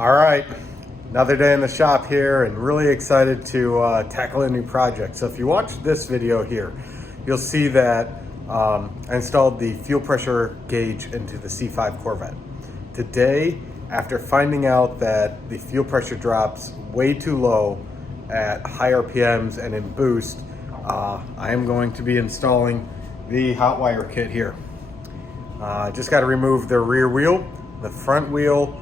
All right, another day in the shop here and really excited to tackle a new project. So if you watch this video here, you'll see that I installed the fuel pressure gauge into the C5 Corvette. Today, after finding out that the fuel pressure drops way too low at high RPMs and in boost, I am going to be installing the Hotwire kit here. Just got to remove the rear wheel, the front wheel,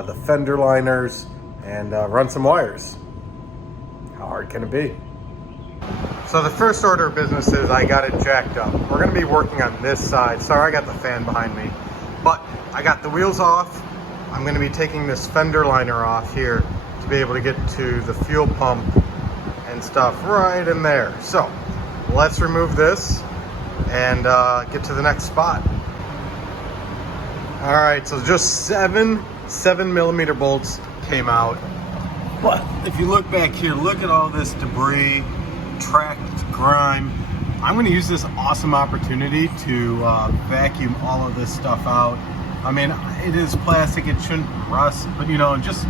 the fender liners, and run some wires. How hard can it be? So the first order of business is I got it jacked up. We're going to be working on this side. Sorry, I got the fan behind me, but I got the wheels off. I'm going to be taking this fender liner off here to be able to get to the fuel pump and stuff right in there. So let's remove this and get to the next spot. All right, so just seven 7mm bolts came out. But if you look back here, look at all this debris, tracked grime. I'm going to use this awesome opportunity to vacuum all of this stuff out. I mean, it is plastic, it shouldn't rust, but you know, just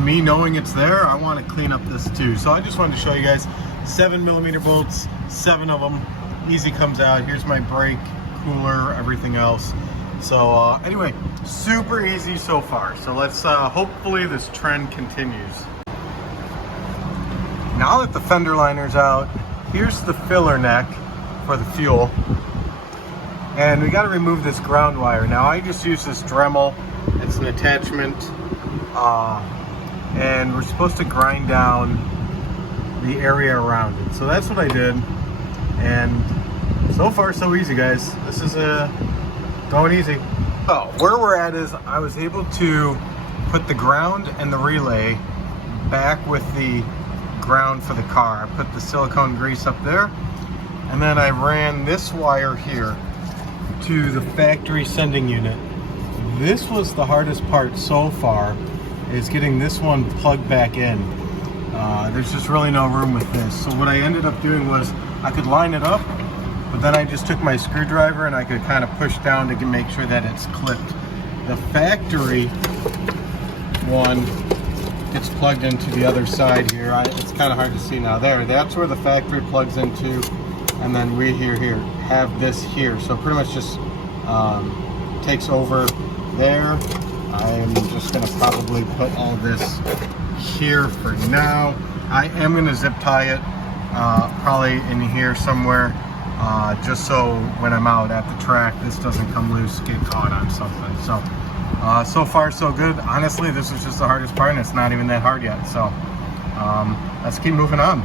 me knowing it's there, I want to clean up this too. So I just wanted to show you guys 7mm bolts, 7 of them, easy comes out. Here's my brake, cooler, everything else. So anyway, super easy so far. So let's hopefully this trend continues. Now that the fender liner's out, here's the filler neck for the fuel. And we got to remove this ground wire. Now I just use this Dremel. It's an attachment. And we're supposed to grind down the area around it. So that's what I did. And so far so easy, guys. This is going easy. So where we're at is I was able to put the ground and the relay back with the ground for the car. I put the silicone grease up there, and then I ran this wire here to the factory sending unit. This was the hardest part so far, is getting this one plugged back in. There's just really no room with this. So what I ended up doing was I could line it up, but then I just took my screwdriver and I could kind of push down to make sure that it's clipped. The factory one gets plugged into the other side here. It's kind of hard to see now. There, that's where the factory plugs into, and then we here have this here. So pretty much just takes over there. I am just going to probably put all this here for now. I am going to zip tie it probably in here somewhere. Just so when I'm out at the track, this doesn't come loose, get caught on something. So, so far so good. Honestly, this was just the hardest part, and it's not even that hard yet. So, let's keep moving on.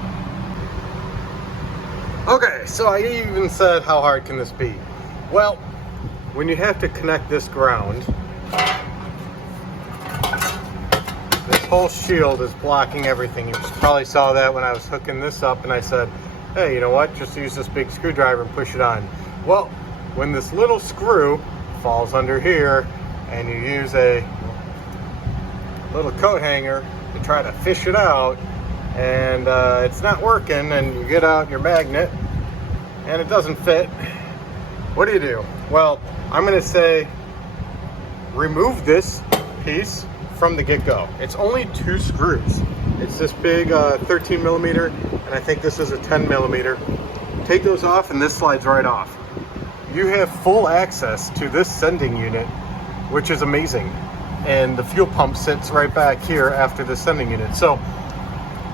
Okay, so I even said, how hard can this be? Well, when you have to connect this ground, this whole shield is blocking everything. You probably saw that when I was hooking this up, and I said, hey, you know what, just use this big screwdriver and push it on. Well, when this little screw falls under here and you use a little coat hanger to try to fish it out, and it's not working, and you get out your magnet and it doesn't fit, what do? Well, I'm going to say remove this piece from the get-go. It's only 2 screws. It's this big 13mm, and I think this is a 10mm. Take those off and this slides right off. You have full access to this sending unit, which is amazing. And the fuel pump sits right back here after the sending unit. So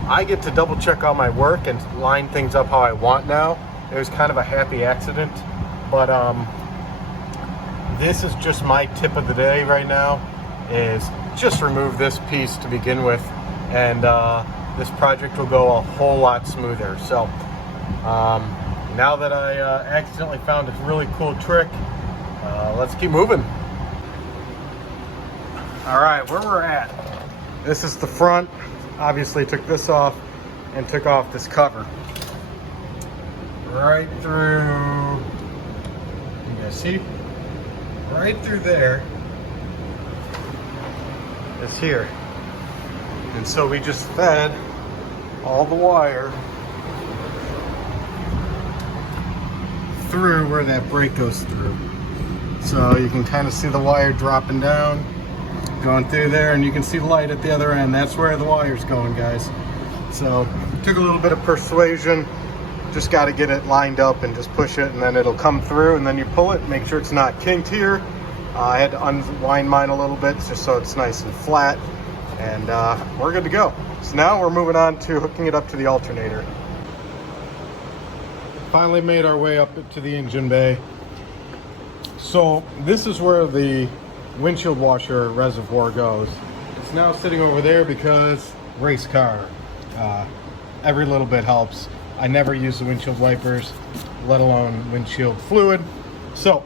I get to double check all my work and line things up how I want now. It was kind of a happy accident, but this is just my tip of the day right now, is just remove this piece to begin with, and this project will go a whole lot smoother. So now that I accidentally found a really cool trick, let's keep moving. All right, where we're at, this is the front. Obviously took this off and took off this cover. Right through, you guys see? Right through there is here. And so we just fed all the wire through where that brake goes through. So you can kind of see the wire dropping down. going through there, and you can see the light at the other end. That's where the wire's going, guys. So took a little bit of persuasion. Just got to get it lined up and just push it, and then it'll come through, and then you pull it, make sure it's not kinked here. I had to unwind mine a little bit just so it's nice and flat, and we're good to go. So now we're moving on to hooking it up to the alternator. Finally made our way up to the engine bay. So this is where the windshield washer reservoir goes. It's now sitting over there because race car. Every little bit helps. I never use the windshield wipers, let alone windshield fluid. So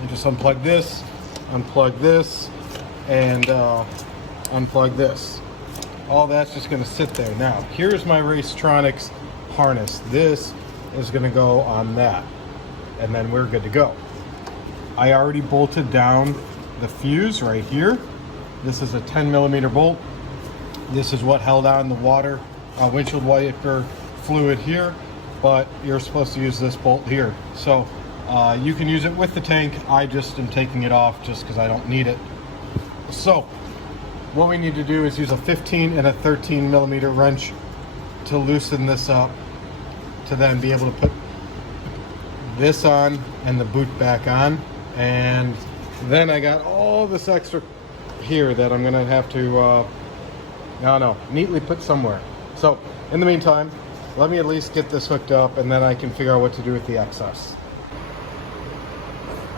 you just unplug this, and unplug this. All that's just going to sit there. Now, here's my RaceTronix harness. This is going to go on that, and then we're good to go. I already bolted down the fuse right here. This is a 10mm bolt. This is what held on the water windshield wiper fluid here, but you're supposed to use this bolt here. So you can use it with the tank. I just am taking it off just because I don't need it. So what we need to do is use a 15 and a 13mm wrench to loosen this up, to then be able to put this on and the boot back on. And then I got all this extra here that I'm gonna have to neatly put somewhere. So in the meantime, let me at least get this hooked up, and then I can figure out what to do with the excess.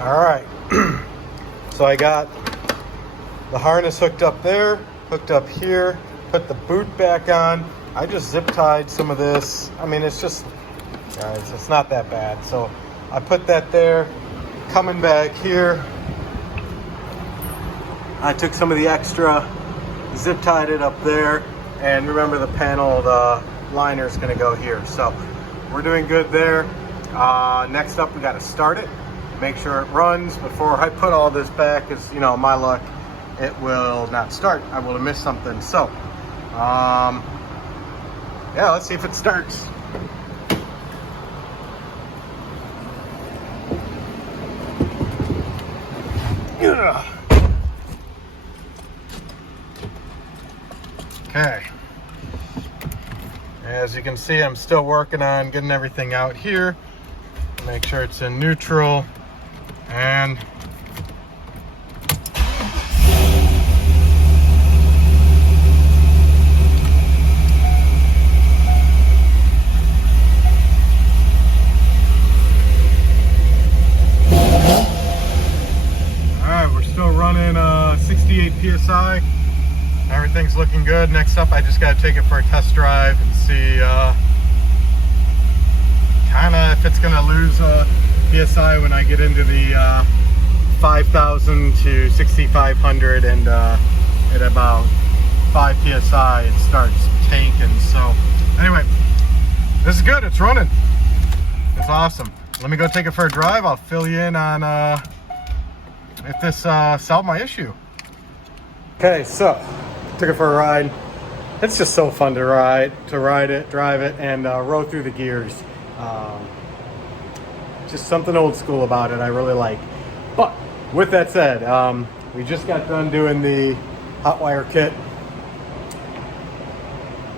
All right, so I got the harness hooked up there, hooked up here, put the boot back on. I just zip tied some of this. I mean, it's just, guys, it's not that bad. So I put that there. Coming back here, I took some of the extra, zip tied it up there, and remember the panel, the liner is going to go here. So we're doing good there. Next up, we got to start it, make sure it runs before I put all this back, because, you know, my luck, it will not start. I will have missed something. So yeah, let's see if it starts. Okay, as you can see, I'm still working on getting everything out here. Make sure it's in neutral, and we're still running 68 psi. Everything's looking good. Next up, I just got to take it for a test drive and see kind of if it's going to lose psi when I get into the 5,000 to 6,500, and at about 5 psi it starts tanking. So anyway, this is good. It's running. It's awesome. Let me go take it for a drive. I'll fill you in on if this solved my issue. Okay, so took it for a ride. It's just so fun to ride it, drive it, and row through the gears. Just something old school about it I really like. But with that said, we just got done doing the Hotwire kit.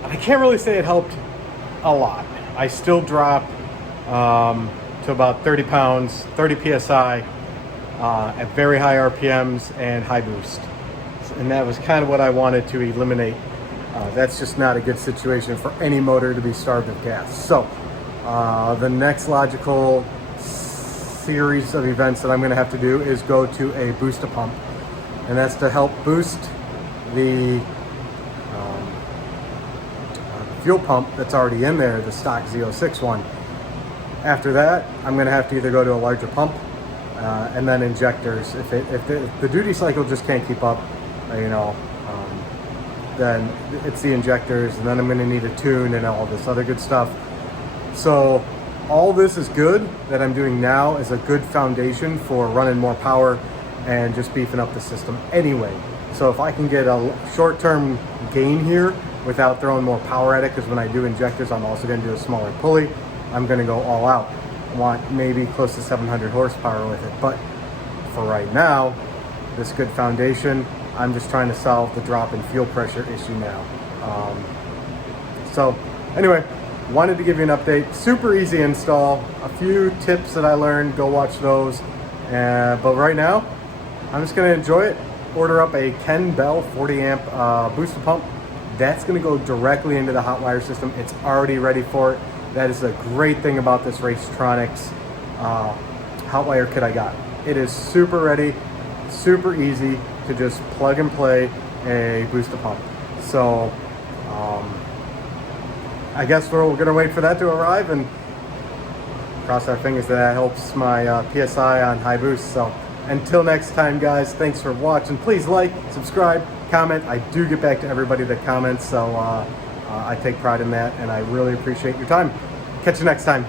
I can't really say it helped a lot. I still drop to about 30 pounds, 30 psi at very high RPMs and high boost. And that was kind of what I wanted to eliminate. That's just not a good situation for any motor to be starved of gas. So the next logical series of events that I'm going to have to do is go to a booster pump, and that's to help boost the fuel pump that's already in there, the stock Z06 one. After that, I'm going to have to either go to a larger pump and then injectors. If the duty cycle just can't keep up, then it's the injectors, and then I'm going to need a tune and all this other good stuff. So all this is good that I'm doing now is a good foundation for running more power and just beefing up the system anyway. So if I can get a short-term gain here without throwing more power at it, because when I do injectors, I'm also going to do a smaller pulley, I'm going to go all out. I want maybe close to 700 horsepower with it. But for right now, this good foundation I'm just trying to solve the drop in fuel pressure issue now. So anyway, wanted to give you an update. Super easy install. A few tips that I learned, go watch those. But right now, I'm just gonna enjoy it. Order up a Ken Bell 40 amp booster pump. That's gonna go directly into the Hotwire system. It's already ready for it. That is a great thing about this RaceTronix Hotwire kit I got. It is super ready, super easy to just plug and play a booster pump. So I guess we're gonna wait for that to arrive and cross our fingers that helps my PSI on high boost. So until next time, guys, thanks for watching. Please like, subscribe, comment. I do get back to everybody that comments, so I take pride in that, and I really appreciate your time. Catch you next time.